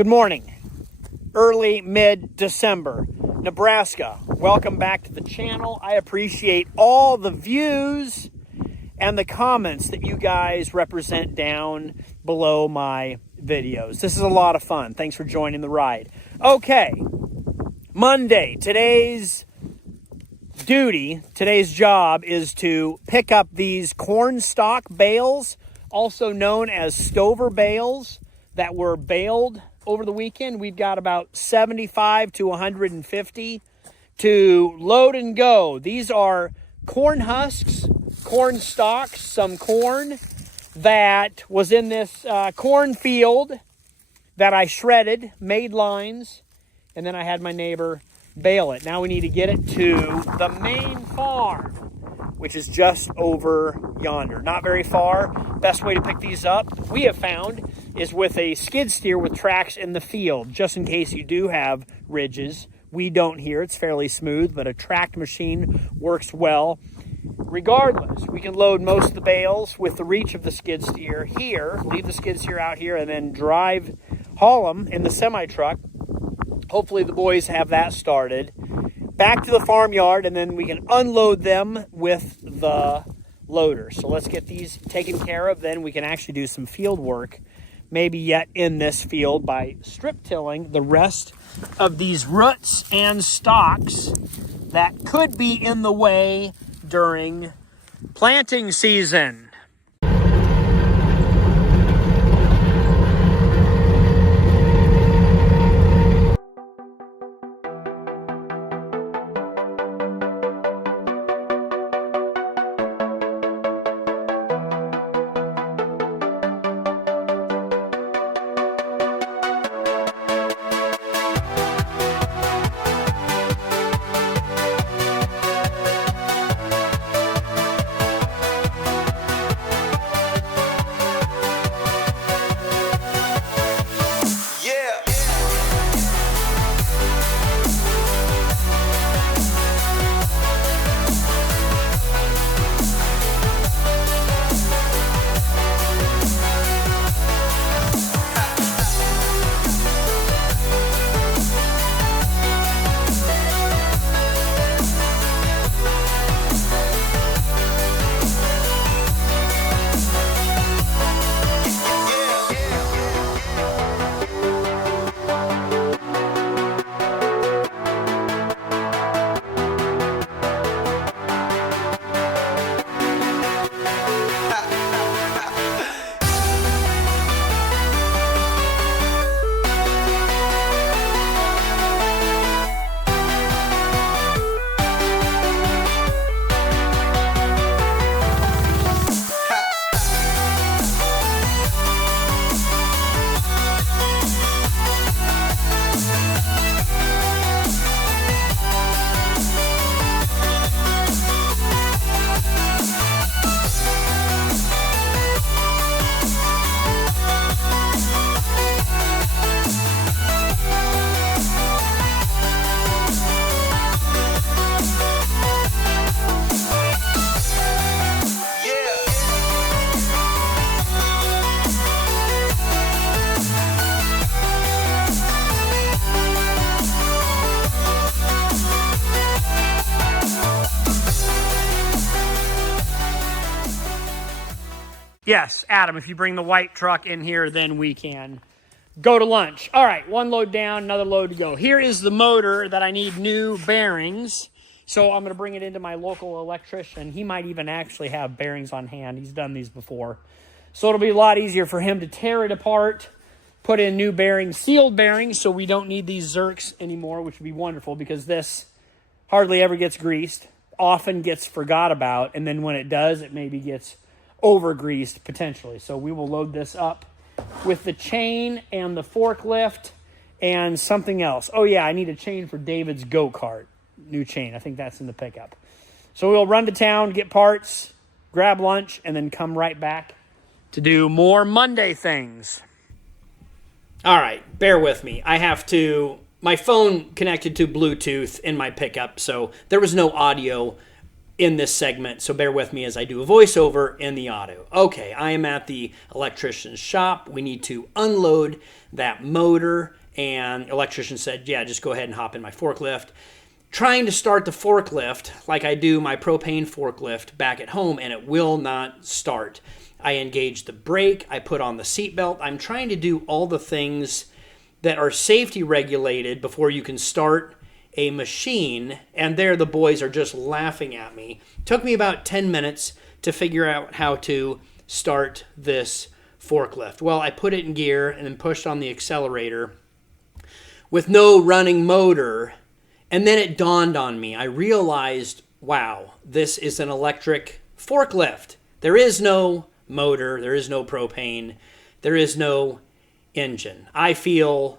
Good morning. Early mid-December, Nebraska. Welcome back to the channel. I appreciate all the views and the comments that you guys represent down below my videos. This is a lot of fun. Thanks for joining the ride. Okay, Monday. Today's job is to pick up these cornstalk bales, also known as stover bales, that were baled over the weekend. We've got about 75 to 150 to load and go. These are corn husks, corn stalks, some corn that was in this corn field that I shredded, made lines, and then I had my neighbor bale it. Now we need to get it to the main farm, which is just over yonder. Not very far. Best way to pick these up, we have found, is with a skid steer with tracks in the field, just in case you do have ridges. We don't here. It's fairly smooth, but a tracked machine works well. Regardless, we can load most of the bales with the reach of the skid steer here, leave the skid steer out here, and then haul them in the semi-truck. Hopefully the boys have that started. Back to the farmyard, and then we can unload them with the loader. So let's get these taken care of. Then we can actually do some field work, maybe yet in this field, by strip tilling the rest of these roots and stalks that could be in the way during planting season. Yes, Adam, if you bring the white truck in here, then we can go to lunch. All right, one load down, another load to go. Here is the motor that I need new bearings. So I'm going to bring it into my local electrician. He might even actually have bearings on hand. He's done these before. So it'll be a lot easier for him to tear it apart, put in new bearings, sealed bearings, so we don't need these Zerks anymore, which would be wonderful because this hardly ever gets greased, often gets forgot about, and then when it does, it maybe gets over-greased potentially. So we will load this up with the chain and the forklift and something else. Oh yeah, I need a chain for David's go-kart. New chain. I think that's in the pickup. So we'll run to town, get parts, grab lunch, and then come right back to do more Monday things. All right, bear with me. My phone connected to Bluetooth in my pickup, so there was no audio in this segment, so bear with me as I do a voiceover in the auto. Okay, I am at the electrician's shop. We need to unload that motor, and the electrician said, yeah, just go ahead and hop in my forklift. Trying to start the forklift like I do my propane forklift back at home, and it will not start. I engage the brake, I put on the seatbelt. I'm trying to do all the things that are safety regulated before you can start a machine, and there the boys are just laughing at me. Took me about 10 minutes to figure out how to start this forklift. Well, I put it in gear and then pushed on the accelerator with no running motor, and then it dawned on me. I realized, wow, this is an electric forklift. There is no motor, there is no propane, there is no engine. I feel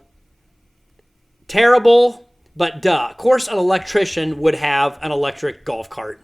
terrible. But duh, of course an electrician would have an electric golf cart.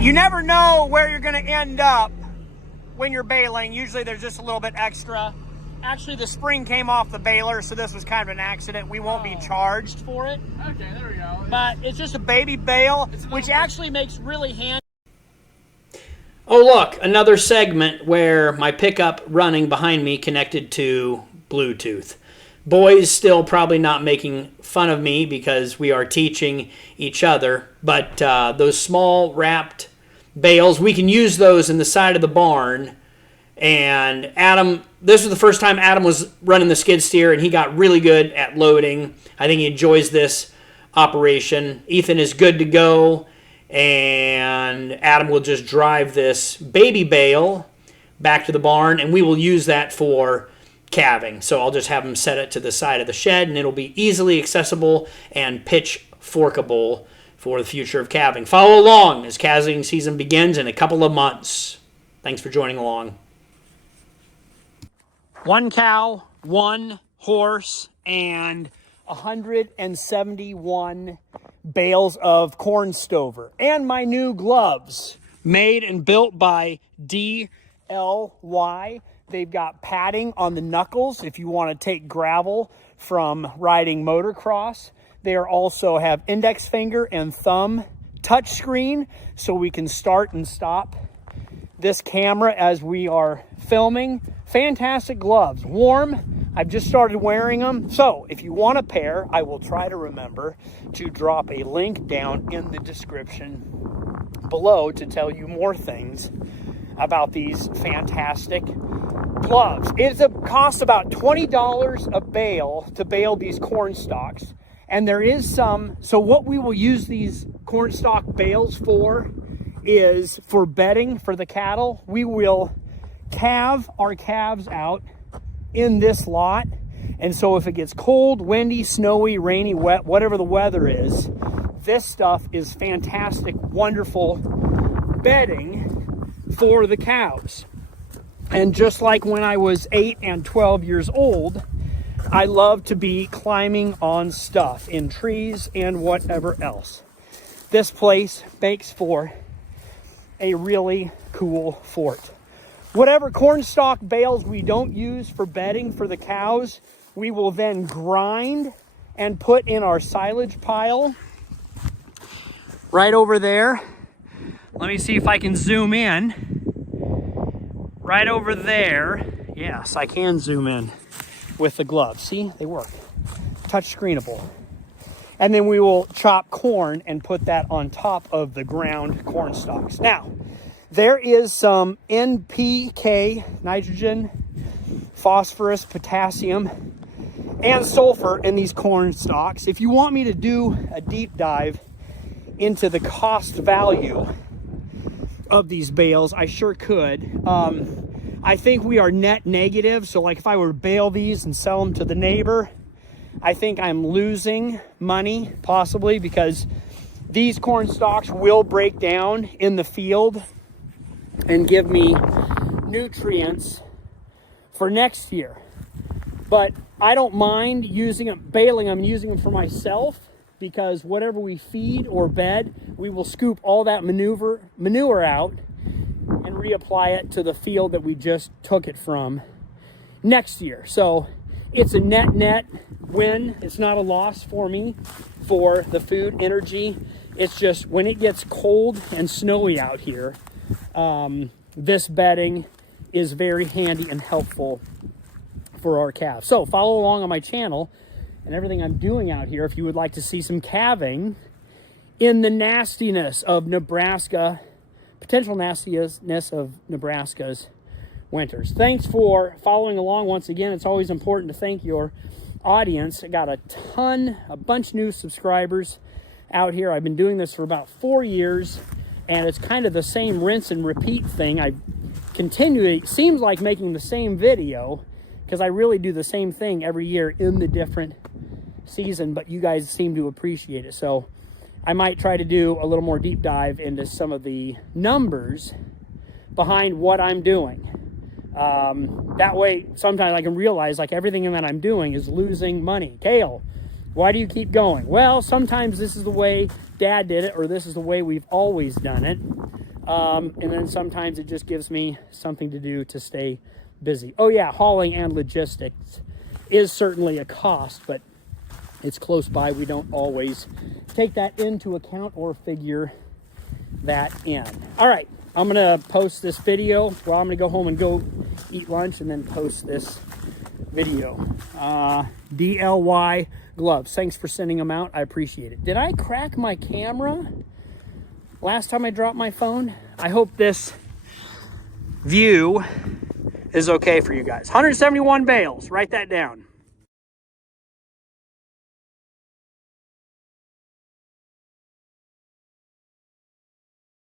You never know where you're going to end up when you're baling. Usually there's just a little bit extra. Actually, the spring came off the baler, so this was kind of an accident. We won't be charged for it. Okay, there we go. But it's just a baby bale, which actually makes really handy. Oh, look, another segment where my pickup running behind me connected to Bluetooth. Boys still probably not making fun of me because we are teaching each other, but those small wrapped bales, we can use those in the side of the barn. And Adam, this was the first time Adam was running the skid steer, and he got really good at loading. I think he enjoys this operation. Ethan is good to go, and Adam will just drive this baby bale back to the barn, and we will use that for calving. So I'll just have him set it to the side of the shed, and it'll be easily accessible and pitch forkable for the future of calving. Follow along as calving season begins in a couple of months. Thanks for joining along. 1 cow, 1 horse, and 171 bales of corn stover. And my new gloves, made and built by DLY. They've got padding on the knuckles if you want to take gravel from riding motocross. They also have index finger and thumb touch screen, so we can start and stop this camera as we are filming. Fantastic gloves, warm. I've just started wearing them. So if you want a pair, I will try to remember to drop a link down in the description below to tell you more things about these fantastic gloves. It costs about $20 a bale to bale these corn stalks. And there is some, so what we will use these corn stalk bales for is for bedding for the cattle. We will calve our calves out in this lot. And so if it gets cold, windy, snowy, rainy, wet, whatever the weather is, this stuff is fantastic, wonderful bedding for the cows. And just like when I was 8 and 12 years old, I love to be climbing on stuff in trees and whatever else. This place makes for a really cool fort. Whatever corn stalk bales we don't use for bedding for the cows, we will then grind and put in our silage pile right over there. Let me see if I can zoom in. Right over there. Yes, I can zoom in with the gloves. See, they work. Touch screenable. And then we will chop corn and put that on top of the ground corn stalks. Now, there is some NPK, nitrogen, phosphorus, potassium, and sulfur in these corn stalks. If you want me to do a deep dive into the cost value of these bales, I sure could. I think we are net negative. So like if I were to bale these and sell them to the neighbor, I think I'm losing money possibly, because these corn stalks will break down in the field and give me nutrients for next year. But I don't mind using them, baling them, using them for myself, because whatever we feed or bed, we will scoop all that manure out and reapply it to the field that we just took it from next year. So it's a net win. It's not a loss for me for the food energy. It's just when it gets cold and snowy out here, this bedding is very handy and helpful for our calves. So follow along on my channel and everything I'm doing out here if you would like to see some calving in the nastiness of Nebraska, potential nastiness of Nebraska's winters. Thanks for following along once again. It's always important to thank your audience. I got a bunch new subscribers out here. I've been doing this for about 4 years, and it's kind of the same rinse and repeat thing. I continually, it seems like making the same video, because I really do the same thing every year in the different season, but you guys seem to appreciate it. So I might try to do a little more deep dive into some of the numbers behind what I'm doing. That way, sometimes I can realize like everything that I'm doing is losing money. Kale, why do you keep going? Well, sometimes this is the way Dad did it, or this is the way we've always done it. And then sometimes it just gives me something to do to stay busy. Oh yeah, hauling and logistics is certainly a cost, but it's close by. We don't always take that into account or figure that in. All right, I'm gonna post this video. Well, I'm gonna go home and go eat lunch and then post this video. DLY gloves, thanks for sending them out. I appreciate it. Did I crack my camera last time I dropped my phone? I hope this view is okay for you guys. 171 bales, write that down.